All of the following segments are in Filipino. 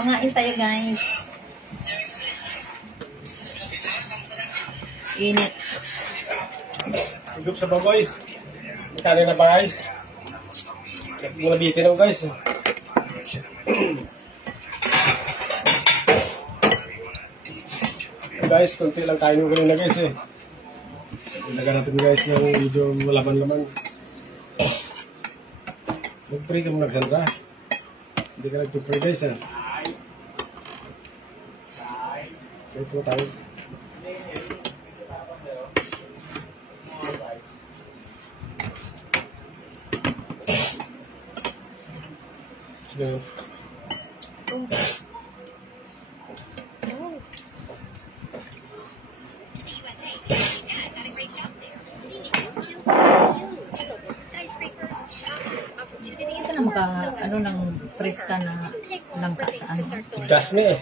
Mga tayo guys. Init. Higop sa baba guys. Magkali na ba guys? Mula bitin ako guys. Guys, konti lang kain ko na guys eh. Ilagyan natin guys ng medyo malaman-laman. Mag-pray ka muna Sandra. Hindi ka nag-pray guys ha. Ito tayo. Ito na maka, ano nang preska na langka sa ano. Gas na eh.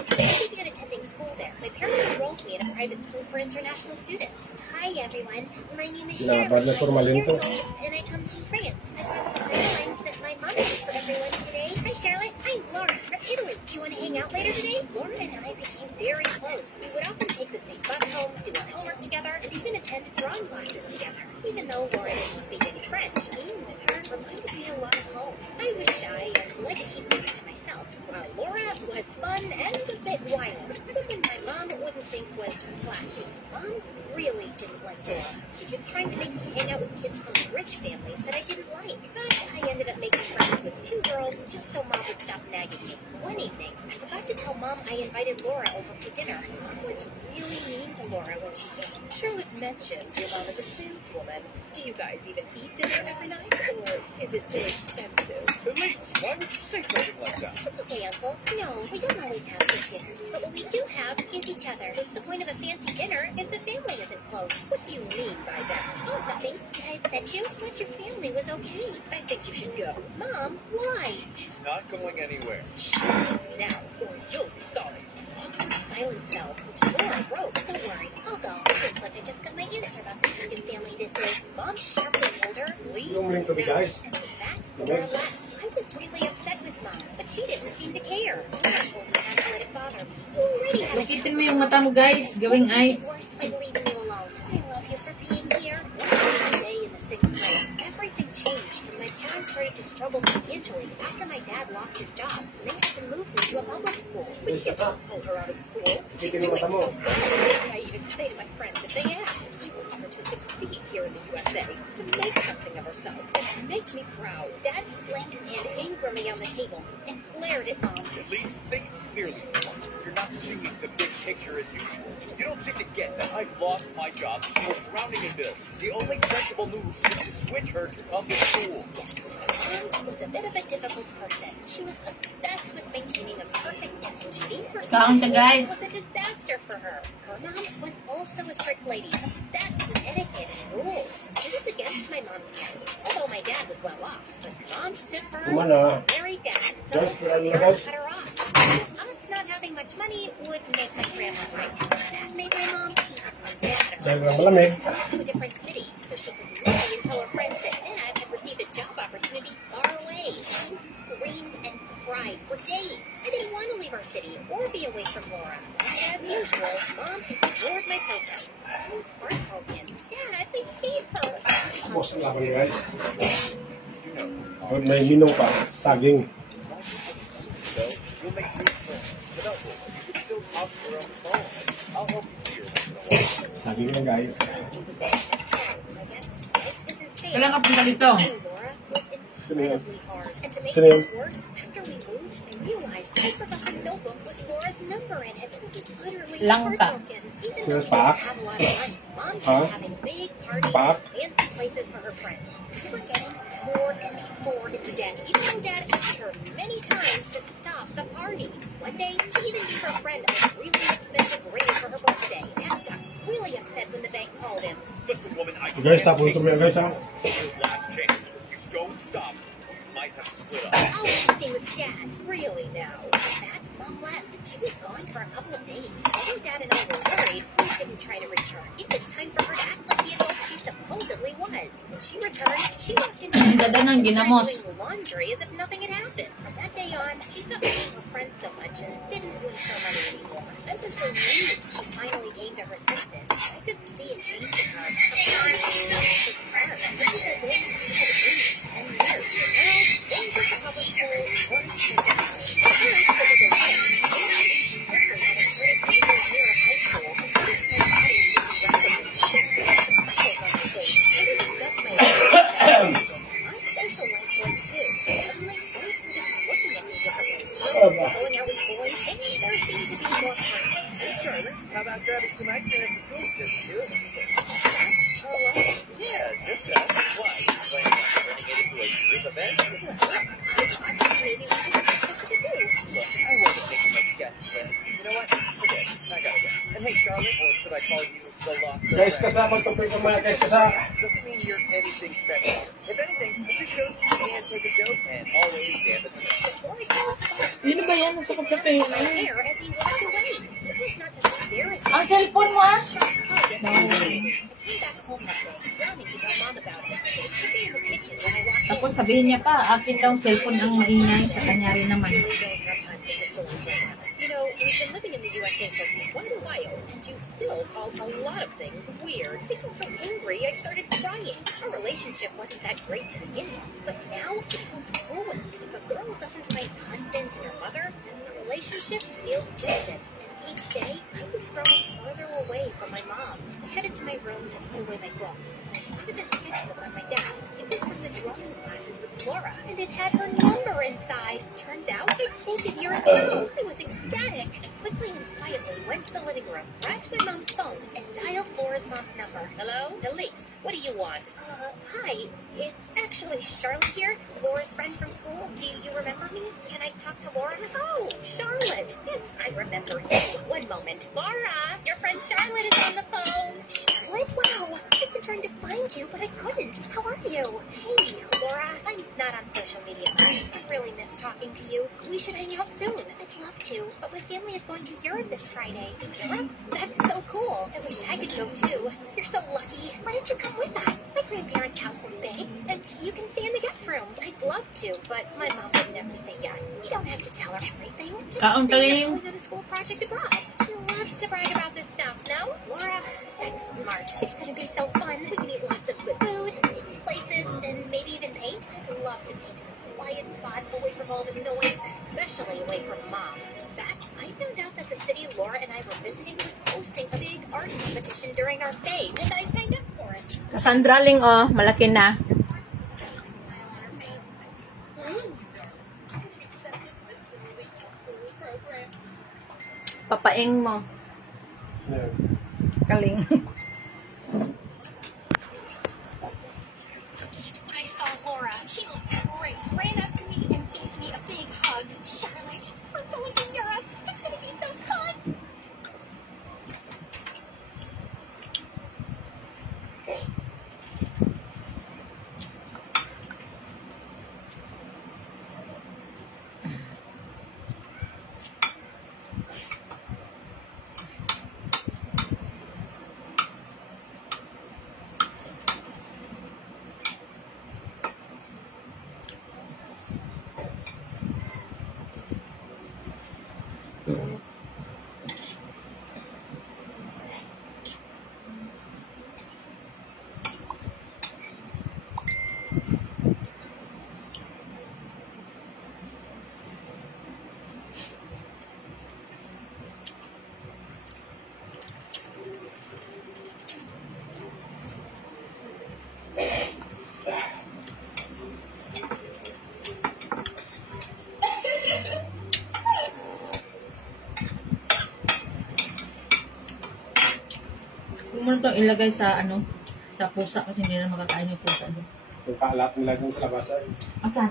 Hi everyone, my name is Nabad na formalin to. and I come to France. I brought some airlines that my mom made for everyone today. Hi Charlotte, I'm Laura from Italy. Do you want to hang out later today? Laura and I became very close. We would often take the same bus home, do our homework together, and even attend drawing classes together. Even though Laura didn't speak any French, being with her reminded me a lot of home. I was shy and liked to keep things to myself, while Laura was fun and a bit wild. Something my mom wouldn't think was classy. Mom really didn't like Laura. She kept trying to make me hang out with kids from rich families that I didn't like. But I ended up making friends with two girls just so Mom would stop nagging me. One evening, I forgot to tell Mom I invited Laura over for dinner. Mom was really mean to Laura when she came. Charlotte mentioned your mom is a saleswoman. Do you guys even eat dinner every night? Or is it too expensive? Elise, why would you say something like that? It's okay, Uncle. No, we don't always have big dinners. But what we do have is each other. What's the point of a fancy dinner if the family isn't close? What do you mean by that? Oh, nothing. Did I upset you? I thought your family was okay. I think you should go. Mom, why? She's not going anywhere. Leave now, or you'll be sorry. Awkward silence fell, which Laura broke. Don't worry, I'll go. Looks like I just got my answer about the kind of family this is. Mom sharply told her, leave Yung link to the now. guys. And with that, Laura left. I was really upset with Mom, but she didn't seem to care. Laura told me not to let it bother me. You already had Lukitin mo yung mata mo guys. Gawing ice. worse by leaving you alone. I love you for being here. One day in the 6th grade, everything changed when my parents started to struggle financially after my dad lost his job. They had to move me to a public school. We can't just pull her out of school. She's Lukitin yung doing mata mo. so well. I even say to my friends if they ask, I want her to succeed here in the USA, to make something of herself, and make me proud. Dad slammed his hand angrily on the table and glared at Mom. At least think clearly. You're not seeing the big picture as usual. You don't seem to get that I've lost my job or drowning in bills. The only sensible move is to switch her to public school. Mom was a bit of a difficult person. She was obsessed with maintaining a perfect image. Being her Kaon ka, guys. was a disaster for her. Her mom was also a strict lady, obsessed with etiquette and rules. She was against my mom's marriage, although my dad was well off. But Mom stood firm Kumana. and married Dad. So Guys, wala na, parents guys. cut her off. Us not having much money would make my grandma break. That made my mom even more mad. Dahil nga malamig. To a different city so she could lie and tell her friends that Dad had received a job opportunity far away. I screamed and cried for days. I didn't want to leave our city or be away from Laura. As usual, Mom ignored my protests. I was heartbroken. Dad, we hate her. Boss ang laban guys. Pag may minong pa, saging. So you'll make new friends. Without this, you can still talk to her on the phone. I'll help you see her once in a while. Saging lang guys. I guess life isn't fair. Kailan ka punta dito? Laura was incredibly hard. And to make Sino yun? things worse, after we moved, I realized I forgot the notebook with Laura's number in it. I was utterly Langka. heartbroken. Even Sino though we Pak? didn't have a lot of money, Mom Huh? was having big parties Pak? and fancy places for her friends. We were getting more and more into debt, even though Dad asked her many times to stop the parties. One day, she even gave her friend a really expensive ring for her birthday. Dad got really upset when the bank called him. Listen, woman, I Guys, can't tapos take kami guys ha. this is your last chance. If you don't stop, we might have to split up. I'll stay with Dad. Really now. That Mom left. She was gone for a couple of days. Although Dad and I were worried, we didn't try to return. It was time for her to act like the adult she supposedly was. was. When she returned, she walked into the Dada ng ginamos. doing laundry as if nothing had happened. From that day on, she stopped seeing her friends so much and didn't really show money anymore. I was relieved she finally came to her senses. I could see a change in her. Sometimes she was proud. But she was in for 10 years. Well, going to the public school, one thing. At first, it was a lot. She quickly had a great senior year of high school. This was funny. She was rapidly my social life was too. Suddenly, I started looking at me differently. Going out with boys, and there seemed to be more friends. Hey, Charlotte, how about grabbing some ice cream at the school? Just two. Yeah, just us. Why? Planning on turning it into a group event? Maybe we could have something to do. Look, I wasn't making my guest list. You know what? Forget it. I gotta go. And hey, Charlotte, or should I call you the lost Guys, girlfriend? kasama tupig ng mga guys kasa. Doesn't mean you're anything special. If anything, it just shows you can take a joke and always stand in the middle. Before I fell asleep, Yun ba yan? Nasa pagkape. my hair as he walked away. It was not just embarrassing. Ang cellphone mo ah. I came back home that day, drowning with my mom about it. She was sitting in the kitchen when I walked in. Tapos sabihin niya pa, akin daw ang cellphone ang maingay sa kanya rin naman. Really don't have time for this sort of thing. You know, we've been living in the USA for quite a while, and you still call a lot of things weird. I got so angry, I started crying. Our relationship wasn't that great to begin with, but now it's ruined. If a girl doesn't find confidence in her mother, the relationship feels distant. Each day, I was growing further away from my mom. I headed to my room to put away my books. I spotted a sketchbook on my desk. It was from the drawing classes with Laura, and it had her number inside. Turns out, I'd saved it years ago. I was ecstatic. I quickly and quietly went to the living room, grabbed my mom's phone, and dialed Laura's mom's number. Hello? Elise, what do you want? Hi. It's actually Charlotte here, Laura's friend from school. Do you remember me? Can I talk to Laura? Oh, Charlotte. Yes, I remember you. One moment. Laura, your friend Charlotte is on the phone. Charlotte? Wow. I've been trying to find you, but I couldn't. How are you? Hey, Laura. I'm not on social media much. I really miss talking to you. We should hang out soon. I'd love to, but my family is going to Europe this Friday. Europe? That's so cool. I wish I could go too. You're so lucky. Why don't you come with us? My grandparents' house is big, and you can stay in the guest room. I'd love to, but my mom would never say yes. You don't have to tell her everything. Just say you're going on a school project abroad. She loves to brag about this stuff, no? Laura, that's smart. It's going to be so fun. We can eat lots of good food, see places, and maybe even paint. I'd love to paint in a quiet spot away from all the noise, especially away from Mom. In fact, I found out that the city Laura and I were visiting was hosting a big art competition during our stay, and I signed up for it. Cassandra Ling oh, malaki na. Papaing mo. Kaling. I saw Laura. She looked great. Ran up to me and gave me a big hug. Charlotte, we're going to Europe. It's going to be so fun. Huwag mo na itong ilagay sa ano, sa pusa kasi hindi na makakain yung pusa doon. Yung kaalat nila dun sa labasan. Asan?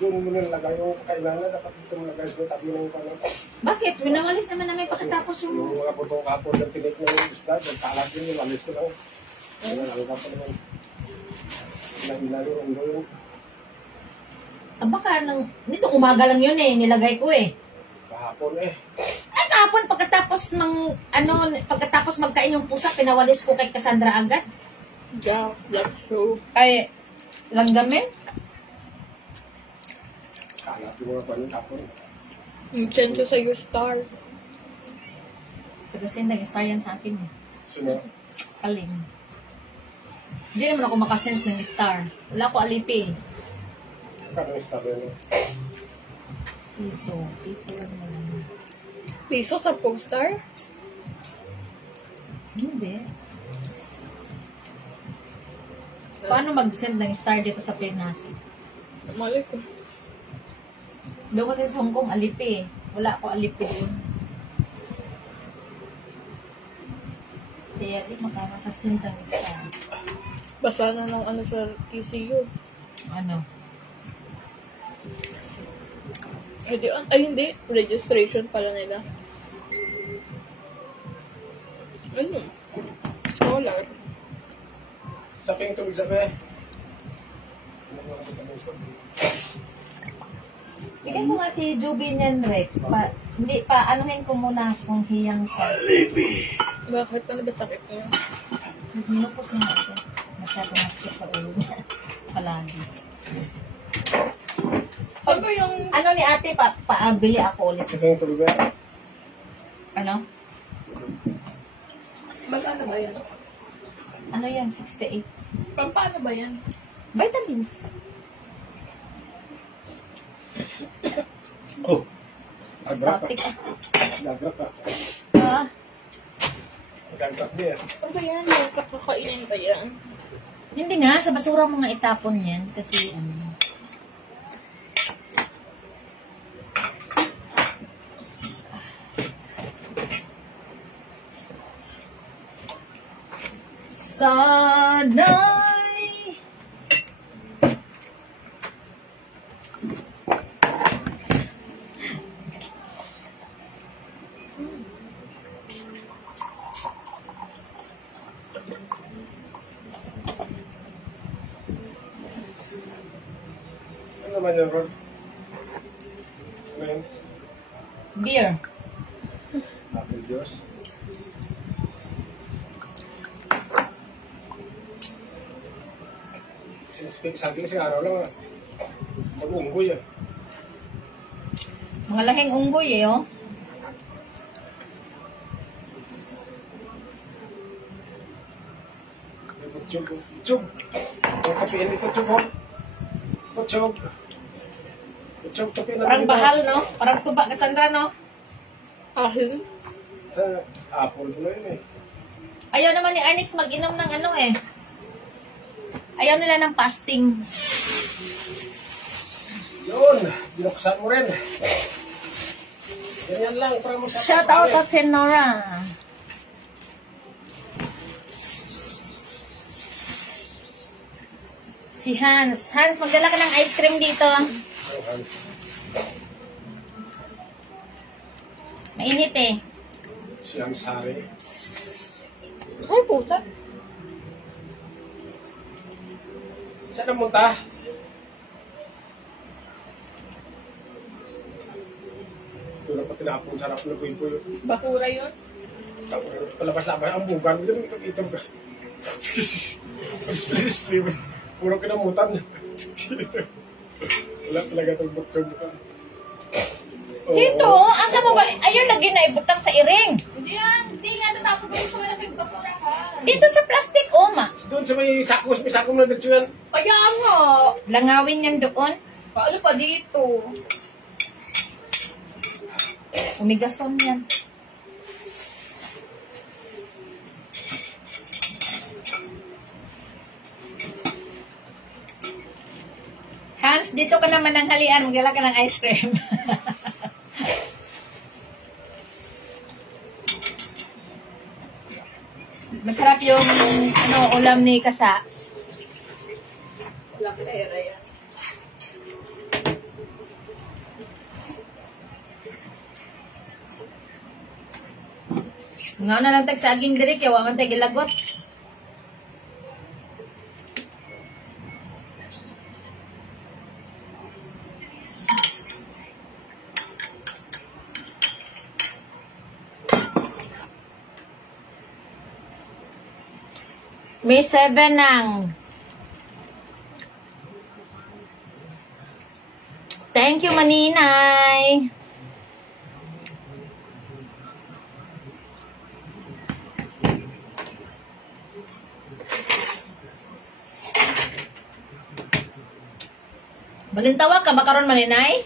Doon mo nilagay yung kailangan. Dapat dito mo nilagay sa tabi ng kanan. Bakit? Minawalis naman namin pagkatapos yung... Yung mga putong kapon ng tinik ng isda. Yung kaalat yun, yung alis ko lang. Yung nalangka pa naman. Ilang yung doon. Baka nang... Nito umaga lang yun eh, nilagay ko eh. Kahapon eh. Ay, kahapon pagkatapos magkain yung pusa, pinawalis ko kay Cassandra agad. Yeah, that's so. Ay, langgamin? Kalat yung mga panin tapon. Yung change sa your star. Kasi nag-star yan sa akin. Sino? Alin. Hindi naman ako makasend ng star. Wala ko alipi. Kano yung star yun? Piso. Piso lang naman. Piso sa poster? Hindi. Paano mag-send ng star dito sa Pinas? Mali ko. Doon kasi sa Hong Kong, alipi. Wala ko alipi doon. Kaya di makakasend ng star. Basa na ng ano sa TCU. Ano? Ay, hindi. Registration pala nila. Ano? Scholar. Sa ping tubig sabi. Bigyan ko nga si Jubinian Rex. Hindi pa, anuhin ko muna kung hiyang siya. Bakit? Ano ba sakit niya? Minupos na nga siya. Masyado masakit sa ulo niya. Palagi. Saan ba yung... Ano ni ate, paabili ako ulit. Kasi yung tubig ba? Ano? Magkano ba yan? Ano yan? 68. Paano ba yan? Vitamins. Oh. Agrak Static. ka. Agrak ka. Ah, Agrak niya. Ano ba yan? Yung kakakainin ba yan? hindi nga, sa basura mo nga itapon yan. Kasi ano. Sana'y Ano naman yan, Ron? Ano yan? beer. Apple juice. Sabi kasi araw lang mag-unggoy ah. Mga lahing unggoy eh, oh. Kutsog. Kutsog. Ang kapiin ito, kutsog. Kutsog. Kutsog, kapiin natin. Parang bahal, no? Parang tuba, Cassandra, no? Ahil? Sa apple ko na yun eh. Ayaw naman ni Arnix mag-inom ng ano eh. Ayaw nila ng fasting. Yun, binuksan mo rin. Ganyan lang, para mo sa... Shout out at Nora. Si Hans. Hans, magdala ka ng ice cream dito. Mainit eh. Siyang sari. Ay, puta. Saan na munta? Ito na pa tinapong sarap na puy-puy. Bakura yun? Palabas-labas ang bugan. Ito ka. Spray. Puro kinamutan. Wala talaga itong buksan mo ka. Dito, asa mo ba? Ayaw lagi na ibutang sa iring. Hindi yan. Hindi nga natapos ko sa malaking bakura ka. Dito sa plastic, oma. Doon sa may sakos, may sakong na dito yan. Kaya nga. Langawin yan doon. Paano pa dito? Umigason yan. Hans, dito ka naman ng halian. Magdala ka ng ice cream. Masarap yung ulam ni Kasa. Black era yan. Nga na lang tag sa aging diri kaya wa man tay gilagot. May 7 nang. Thank you, Maninay. Balintawa ka ba karon, Maninay?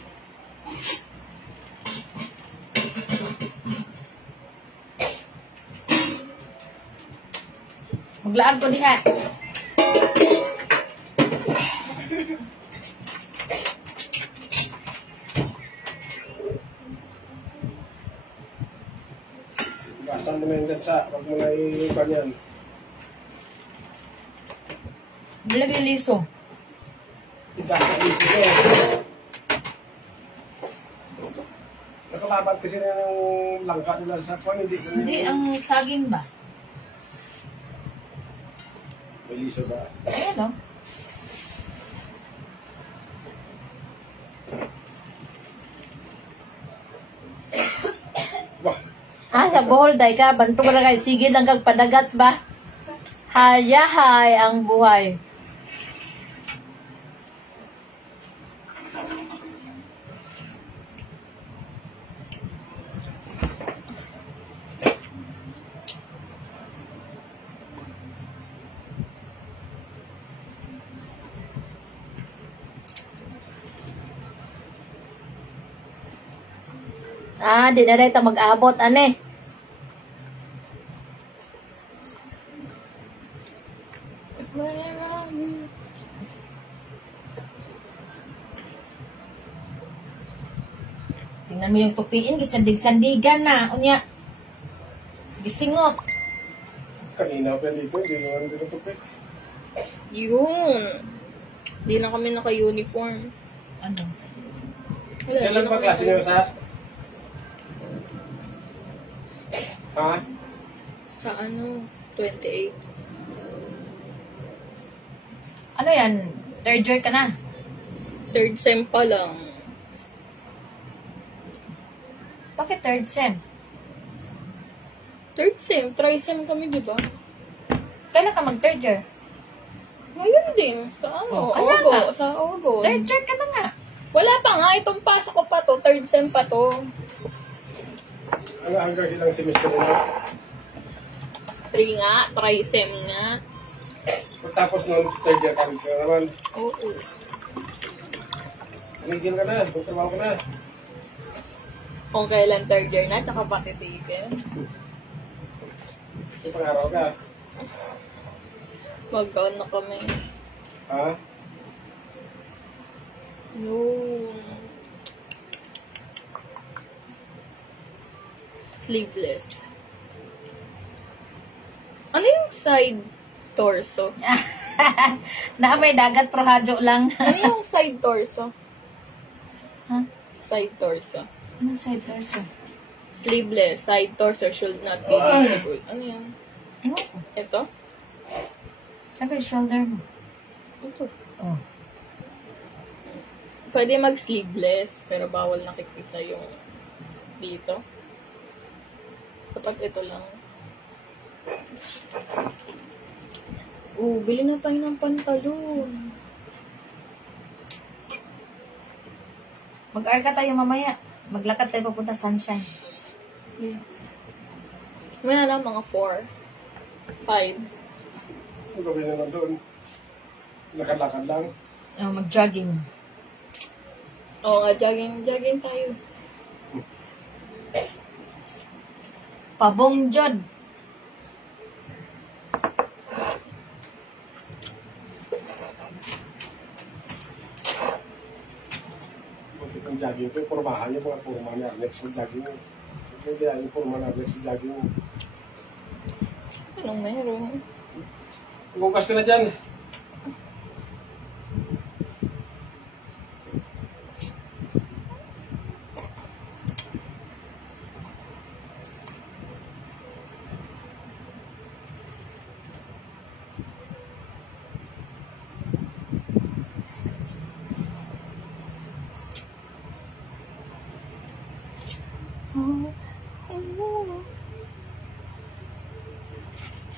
Maglaag ko diha. Gasan mo na yung dansa. Huwag mo na ipan yan. Bilagay liso. Gasan isip mo. Nakalaban kasi na yung langka nila sa kwan. Hindi, ang saging ba? May liso ba? Ayan o. Wah! Sa Bohol, day ka. Bantog na kay sige lang kag padagat ba? Hayahay ang buhay. Di na rin mag-abot, ane. Tingnan mo yung tupiin, gisandig-sandigan na. Unya, gisingot. Kanina pa dito, hindi naman dito tupik. Yun. Di na kami naka-uniform. Ano? Wala, di Kailan na ba kami klase niyo sa... Ha? Sa ano, 28. Ano yan? Third year ka na? Third sem pa lang. Bakit third sem? Third sem, tri-sem kami, di ba? Kailan ka mag-third year? Ngayon din, sa ano, kaya nga. Sa August. Third year ka na nga. Wala pa nga, itong pasok ko pa to, third sem pa to. Ano hanggang silang semester nila? 3 nga, tri-sem nga. Pagtapos nun, third year college ka naman. Oo. Tumigil ka na, magtrabaho ka na. Kung kailan third year na, tsaka pati tigil. May pang-araw ka. Mag-on na kami. Ha? Yun. Sleeveless. Ano yung side torso? Na may dagat pro hadyo lang. Ano yung side torso? Ha? Side torso. Anong side torso? Sleeveless. Side torso should not be visible. Ano yan? Ewan ko. Ito? Sabi shoulder mo. Ito. Oh. Pwede mag-sleeveless, pero bawal nakikita yung dito. Dapat ito lang. Bili na tayo ng pantalon. Mag-arka tayo mamaya. Maglakad tayo papunta Sunshine. Yeah. May lang mga 4. 5. Ang gawin naman doon. Lakad-lakad lang. Mag-jogging. Oo nga, jogging tayo. Pabong jod. Buti kong jogging ko, pormahan yung mga porma ni Alex kung jogging. Hindi yan yung porma ni Alex sa jogging. Anong meron? Gugas ka na dyan.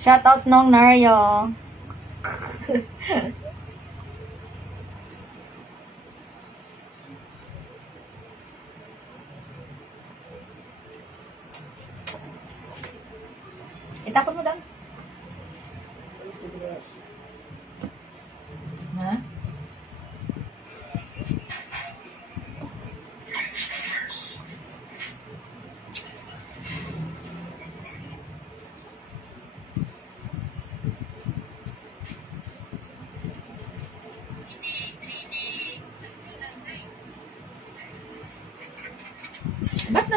Shout out nung Naryo. Itapon mo lang. Ano ito bigas? Ha? Ba't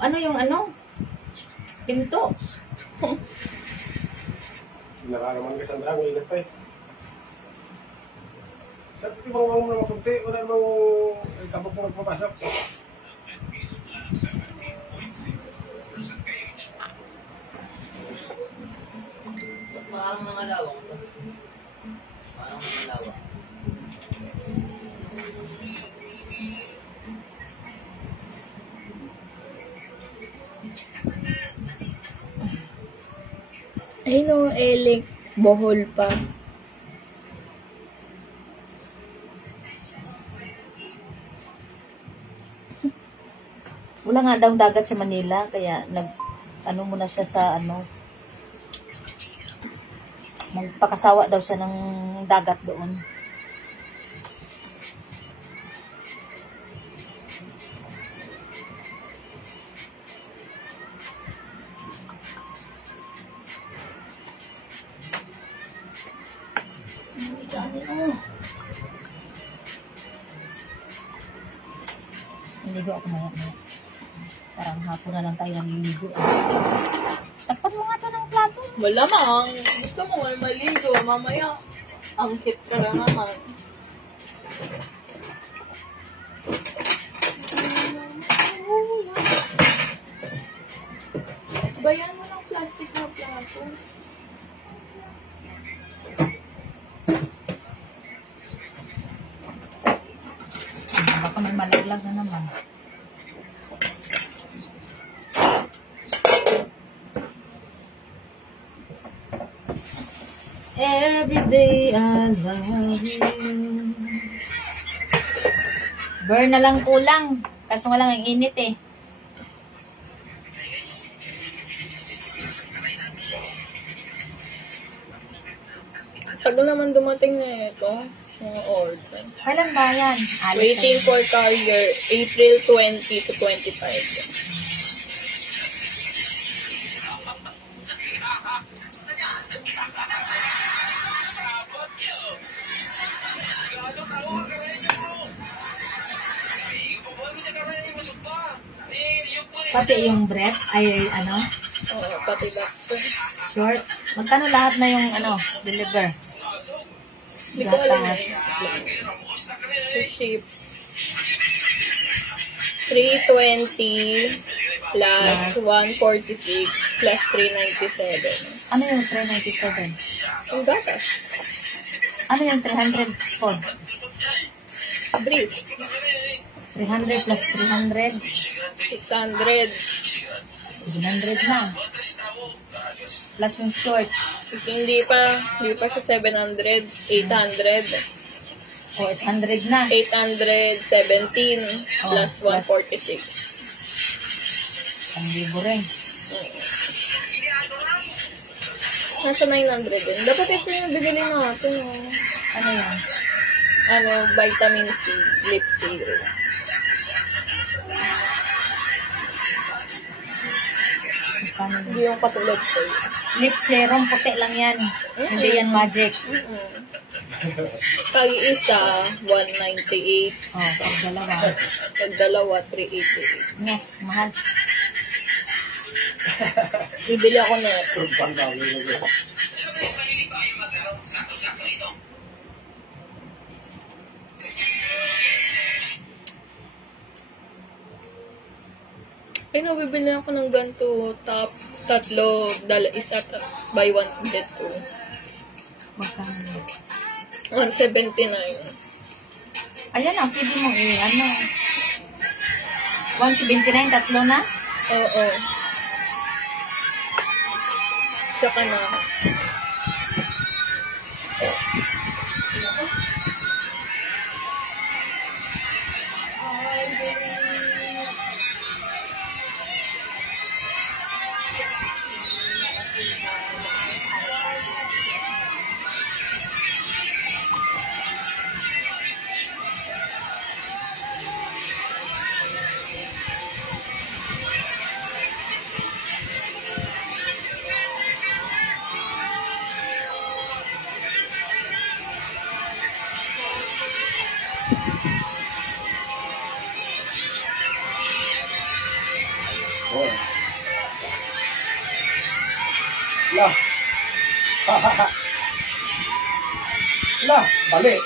ano yung pinto? Nakaraman ka Sandra, ang ingat pa eh. Saan tibang mo naman masunti? Wala namang kapag mo nagpapasok. Parang mga lawang to. Parang mga lawang. Ay no, Elek. Bohol pa. Wala nga daw dagat sa Manila, kaya muna siya sa magpakasawa daw siya ng dagat doon. Niligo ako maya-maya. Parang hapon na lang tayo naliligo. Takpan mo nga ito ng plato. Malamang. Gusto mo ay maligo. Mamaya, ang hit ka na naman. Bayan mo ng plastic na plato. Baka may malaglag na naman. Every day I love you. Burn na lang kulang. Kaso nga lang ang init eh. Tagal naman dumating na ito. Mga order. Kailan ba yan? Waiting for carrier, April 20 to 25. Pati yung bread ay Oo, pati box. short. Magkano lahat na yung deliver? Hindi ko alam Gatas. To ship. 320 plus 146 plus 397. Ano yung 397? Ang gatas. Ano yung 300 pod? Brief. 300 plus 300? 600. 700 na. Plus yung short. Hindi pa siya 700. 800. O, 800 na. 817 plus 146. Ang libo rin. Nasa 900 din. Dapat ito yung bibili natin. Ano yan? Vitamin C, lip serum. Paano yun? Hindi yung katulad ko. Lip serum, puti lang yan. Hindi yan magic. Pag isa, 198. Oh, pag dalawa. Pag dalawa, 388. Nga, mahal. Bibili ako na. Turbang daw yun. Ay, bibili ako ng ganito. Tatlo, isa, buy one, get two. Magkano? 179. Ayan na, pwede mo 179, tatlo na? Oo. Saka na. Oh. Lah. Lah, balik.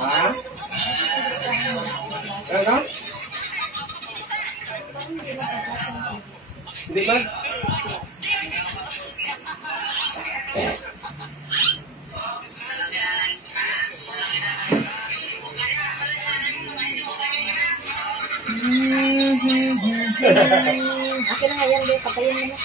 Ha? Ano? Hindi ba? Akin na nga yan, Bea. Patayin mo na.